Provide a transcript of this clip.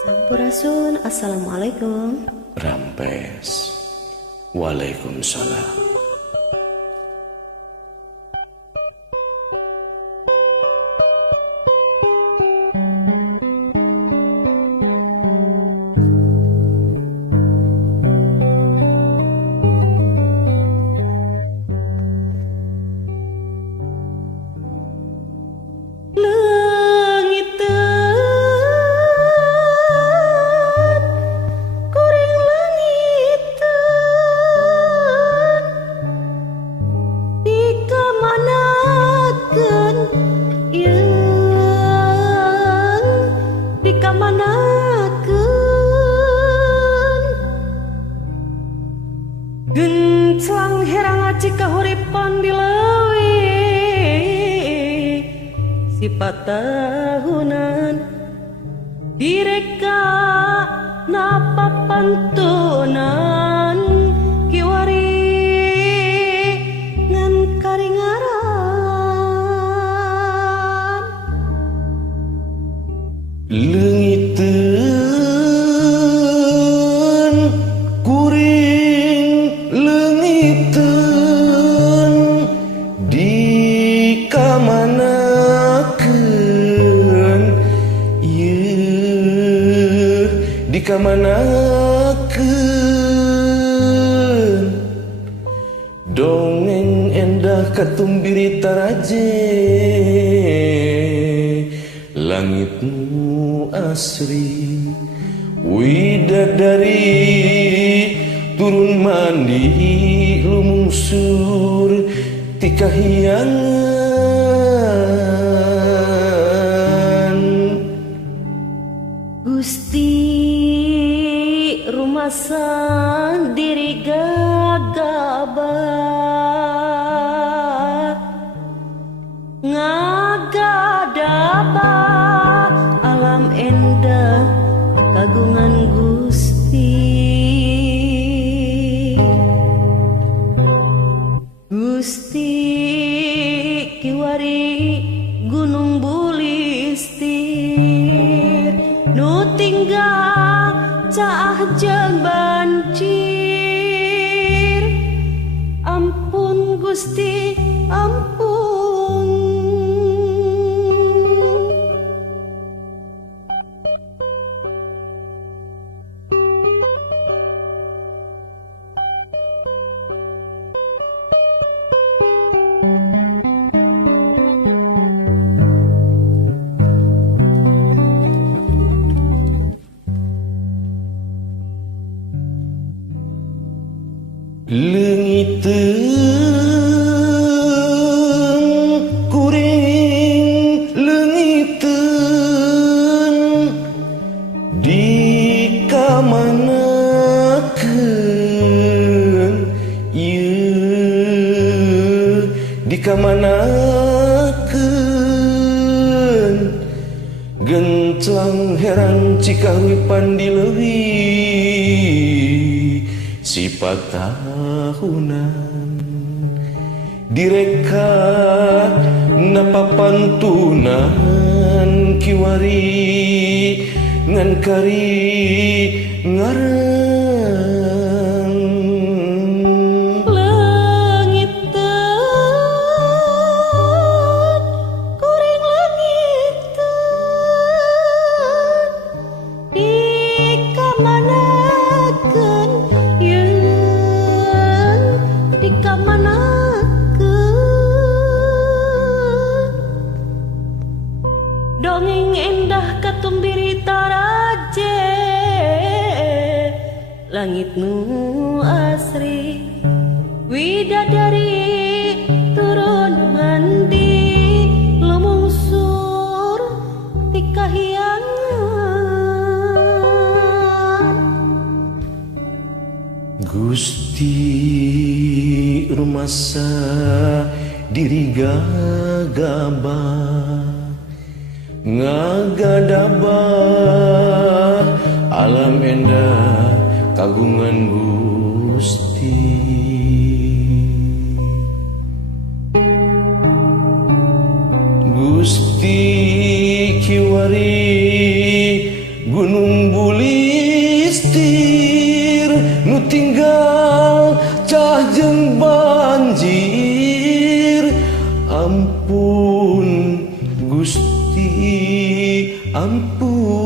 Sampurasun, assalamualaikum. Rampes. Waalaikumsalam. Genclang herang aci kahuripan dilewi sifat tahunan direka napa pantunan kiwari ngan karingaran Leungiteun kuring leungiteun dikamanakeun ieu dikamanakeun dongeng endah katumbiri taraje langitmu asri widadari turun mandi lumungsur ti kahyangan Gusti rumasan diri gagabah ngagadabah alam endah kagungan Gusti Gusti kiwari gunung bulistir nu tinggal caah jeung bancir ampun Gusti ampun Leungiteun kuring leungiteun dikamanakeun ieu dikamanakeun genclang herang cikawipan dileuwi sifat tahunan direka napa pantunan kiwari ngan kari ngarang leungiteun kuring leungiteun dikamanakeun dongeng endah katumbiri taraje langit nu asri widadari turun mandi lumungsur ti kahyangan Gusti rumasa diri gagabah ngagadabah alam endah kagungan Gusti Gusti kiwari Gunung Bulistir nu tinggal cah jeung banjir. Ampun Gusti, ampun.